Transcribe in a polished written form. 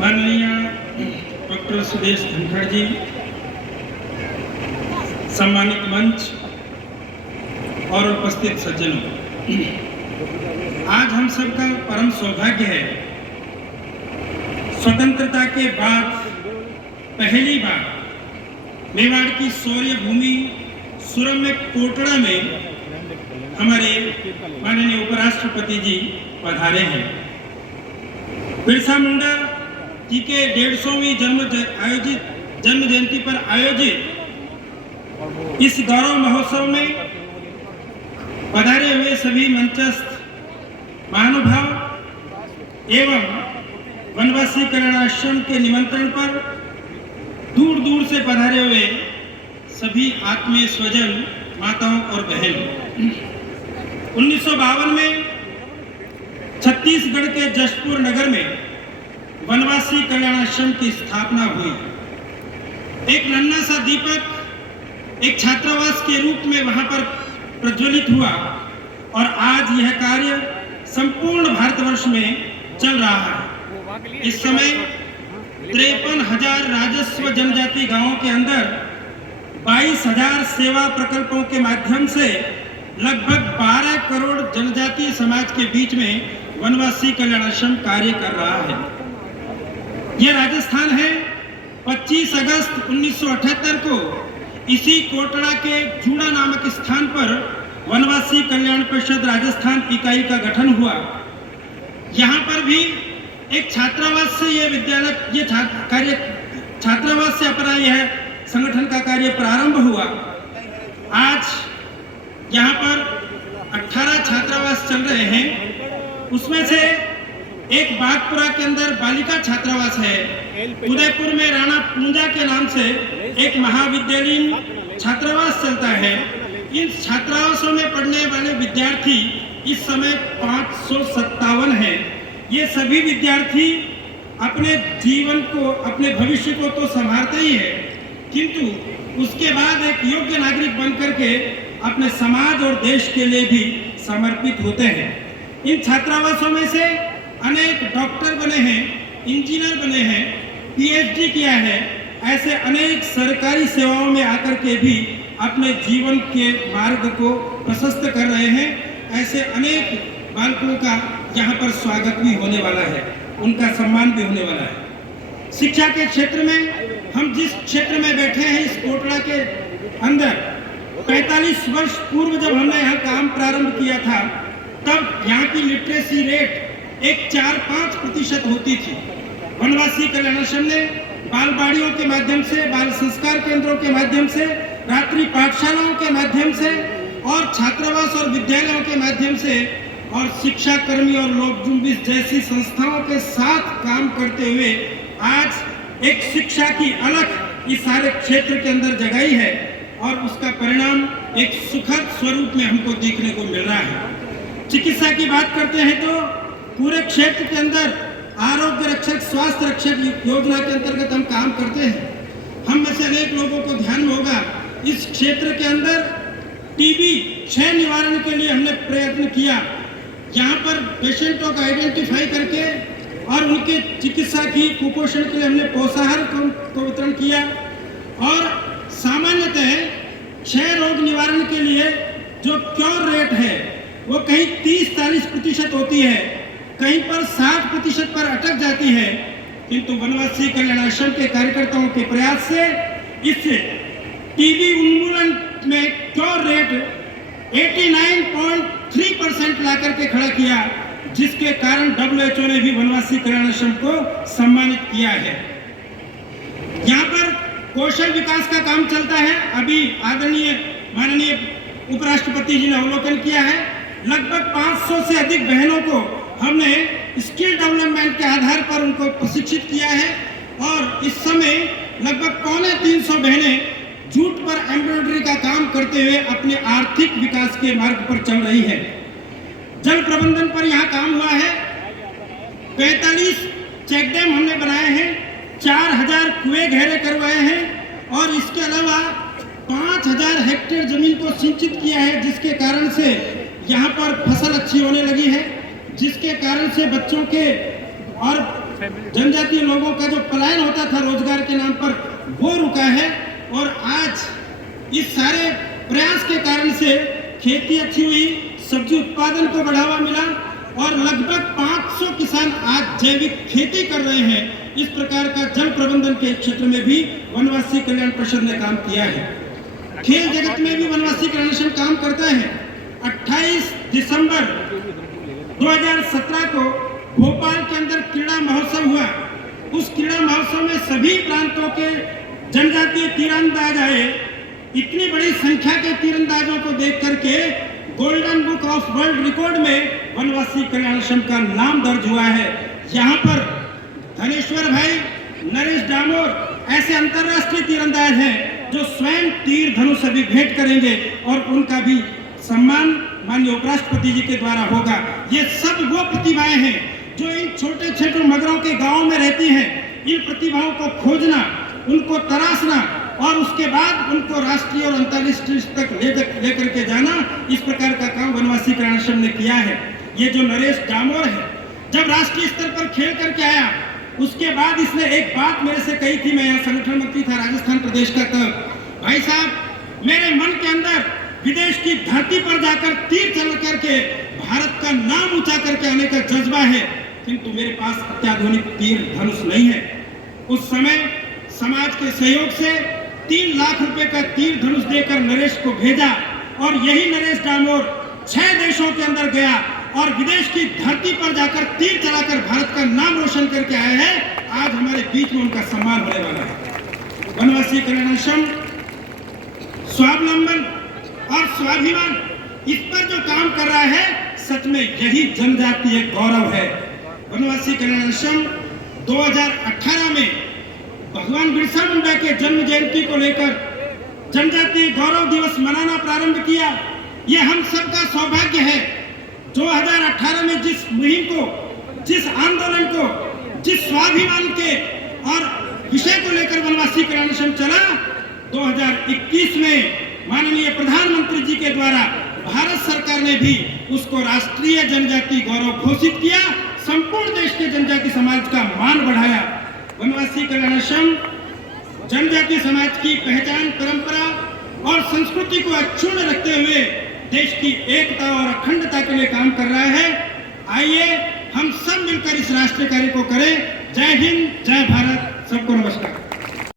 माननीय डॉक्टर सुदेश धनखड़ जी, सम्मानित मंच और उपस्थित सज्जनों, आज हम सबका परम सौभाग्य है स्वतंत्रता के बाद पहली बार मेवाड़ की शौर्य भूमि सुरम्य कोटड़ा में हमारे माननीय उपराष्ट्रपति जी पधारे हैं। बिरसा मुंडा जी के 150वीं जन्म जयंती पर आयोजित इस गौरव महोत्सव में पधारे हुए सभी मंचस्थ महानुभाव एवं वनवासी कल्याण आश्रम के निमंत्रण पर दूर दूर से पधारे हुए सभी आत्मीय स्वजन, माताओं और बहनों, 1952 में छत्तीसगढ़ के जशपुर नगर में वनवासी कल्याण आश्रम की स्थापना हुई। एक नन्हा सा दीपक एक छात्रावास के रूप में वहां पर प्रज्वलित हुआ और आज यह कार्य संपूर्ण भारतवर्ष में चल रहा है। इस समय 53,000 राजस्व जनजाति गांवों के अंदर 22,000 सेवा प्रकल्पों के माध्यम से लगभग 12 करोड़ जनजातीय समाज के बीच में वनवासी कल्याण आश्रम कार्य कर रहा है। यह राजस्थान है। 25 अगस्त 1978 को इसी कोटड़ा के जूड़ा नामक स्थान पर वनवासी कल्याण परिषद राजस्थान इकाई का गठन हुआ। यहाँ पर भी एक छात्रावास से यह विद्यालय छात्रावास से अपना यह संगठन का कार्य प्रारंभ हुआ। आज यहाँ पर 18 छात्रावास चल रहे हैं। उसमें से एक बागपुरा के अंदर बालिका छात्रावास है। उदयपुर में राणा पूंजा के नाम से एक महाविद्यालयीन छात्रावास चलता है। इन छात्रावासों में पढ़ने वाले विद्यार्थी इस समय 557 हैं। ये सभी विद्यार्थी अपने जीवन को, अपने भविष्य को तो संवारते ही है, किंतु उसके बाद एक योग्य नागरिक बनकर के अपने समाज और देश के लिए भी समर्पित होते हैं। इन छात्रावासों में से अनेक डॉक्टर बने हैं, इंजीनियर बने हैं, पीएचडी किया है। ऐसे अनेक सरकारी सेवाओं में आकर के भी अपने जीवन के मार्ग को प्रशस्त कर रहे हैं। ऐसे अनेक बालकों का यहाँ पर स्वागत भी होने वाला है, उनका सम्मान भी होने वाला है। शिक्षा के क्षेत्र में हम जिस क्षेत्र में बैठे हैं, इस कोटड़ा के अंदर 45 वर्ष पूर्व जब हमने यहाँ काम प्रारंभ किया था, तब यहाँ की लिटरेसी रेट एक 4-5% होती थी। वनवासी कल्याण आश्रम ने बालबाड़ियों के माध्यम से, बाल संस्कार केंद्रों के माध्यम से, रात्रि पाठशालाओं के माध्यम से और छात्रावास और विद्यालयों के माध्यम से और शिक्षा कर्मी और लोक जुम्बिश जैसी संस्थाओं के साथ काम करते हुए आज एक शिक्षा की अलख इस सारे क्षेत्र के अंदर जगाई है और उसका परिणाम एक सुखद स्वरूप में हमको देखने को मिल रहा है। चिकित्सा की बात करते हैं तो पूरे क्षेत्र के अंदर आरोग्य रक्षक, स्वास्थ्य रक्षक योजना के अंतर्गत हम काम करते हैं। हम में से अनेक लोगों को ध्यान होगा, इस क्षेत्र के अंदर टीबी क्षय निवारण के लिए हमने प्रयत्न किया। यहाँ पर पेशेंटों को आइडेंटिफाई करके और उनके चिकित्सा की, कुपोषण के लिए हमने पोषाहार को वितरण किया और सामान्यतः क्षय रोग निवारण के लिए जो क्योर रेट है वो कहीं 30-40% होती है, कहीं पर 60% पर अटक जाती है। किंतु वनवासी कल्याण आश्रम के कार्यकर्ताओं के प्रयास से इस टीबी उन्मूलन में क्योर रेट 89.3% ला करके खड़ा किया, जिसके कारण WHO ने भी वनवासी कल्याण आश्रम को सम्मानित किया है। यहाँ पर कौशल विकास का काम चलता है। अभी आदरणीय माननीय उपराष्ट्रपति जी ने अवलोकन किया है। लगभग 500 से अधिक बहनों को हमने स्किल डेवलपमेंट के आधार पर उनको प्रशिक्षित किया है और इस समय लगभग 250 बहनें जूट पर एम्ब्रॉयडरी का काम करते हुए अपने आर्थिक विकास के मार्ग पर चल रही है। जल प्रबंधन पर यहाँ काम हुआ है। 45 चेक डैम हमने बनाए हैं, 4000 कुएं गहरे करवाए हैं और इसके अलावा 5000 हेक्टेयर जमीन को सिंचित किया है, जिसके कारण से यहाँ पर फसल अच्छी होने लगी है, जिसके कारण से बच्चों के और जनजातीय लोगों का जो पलायन होता था रोजगार के नाम पर, वो रुका है। और आज इस सारे प्रयास के कारण से खेती अच्छी हुई, सब्जी उत्पादन को बढ़ावा मिला और लगभग 500 किसान आज जैविक खेती कर रहे हैं। इस प्रकार का जल प्रबंधन के क्षेत्र में भी वनवासी कल्याण परिषद ने काम किया है। खेल जगत में भी वनवासी कल्याण परिषद काम करता है। 28 दिसंबर 2017 को भोपाल के अंदर क्रीड़ा महोत्सव हुआ। उस क्रीड़ा महोत्सव में सभी प्रांतों के जनजातीय तीरंदाज आए। इतनी बड़ी संख्या के तीरंदाजों को देख करके golden book of world record में वनवासी कल्याण संघ का नाम दर्ज हुआ है। यहाँ पर धनेश्वर भाई, नरेश डामोर ऐसे अंतर्राष्ट्रीय तीरंदाज हैं जो स्वयं तीर धनुष अभी भेंट करेंगे और उनका भी सम्मान माननीय उपराष्ट्रपति जी के द्वारा होगा। ये सब वो प्रतिभाएं हैं जो इन छोटे छोटे मगरों के गांवों में रहती हैं। इन प्रतिभाओं को खोजना, उनको तराशना और उसके बाद उनको राष्ट्रीय और अंतर्राष्ट्रीय स्तर तक लेकर के जाना, इस प्रकार का काम वनवासी कल्याण संघ ने किया है। ये जो नरेश डामोर है, जब राष्ट्रीय स्तर पर खेल करके आया, उसके बाद इसने एक बात मेरे से कही थी। मैं यहाँ संगठन मंत्री था राजस्थान प्रदेश का, तब भाई साहब मेरे मन के अंदर विदेश की धरती पर जाकर तीर चल करके भारत का नाम ऊंचा करके आने का जज्बा है, किंतु मेरे पास अत्याधुनिक तीर धनुष नहीं है। उस समय समाज के सहयोग से 3 लाख रुपए का तीर धनुष देकर नरेश को भेजा और यही नरेश डामोर 6 देशों के अंदर गया और विदेश की धरती पर जाकर तीर चलाकर भारत का नाम रोशन करके आए हैं। आज हमारे बीच में उनका सम्मान होने वाला है। वनवासी कल्याण संघ स्वावलंबन और स्वाभिमान, इस पर जो काम कर रहा है, सच में यही जनजातीय गौरव है। वनवासी कल्याण संघ 2018 में भगवान बिरसा मुंडा के जन्म जयंती को लेकर जनजातीय गौरव दिवस मनाना प्रारंभ किया। ये हम सबका सौभाग्य है। 2018 में जिस मुहिम को, जिस आंदोलन को, जिस स्वाभिमान के और विषय को लेकर वनवासी कल्याण संघ चला, 2021 में माननीय प्रधानमंत्री जी के द्वारा भारत सरकार ने भी उसको राष्ट्रीय जनजातीय गौरव घोषित किया। संपूर्ण देश के जनजातीय समाज का मान बढ़ाया। वनवासी कल्याण संघ जनजातीय समाज की पहचान, परंपरा और संस्कृति को अक्षुण्ण रखते हुए देश की एकता और अखंडता के लिए काम कर रहा है। आइए हम सब मिलकर इस राष्ट्रीय कार्य को करें। जय हिंद, जय भारत, सबको नमस्कार।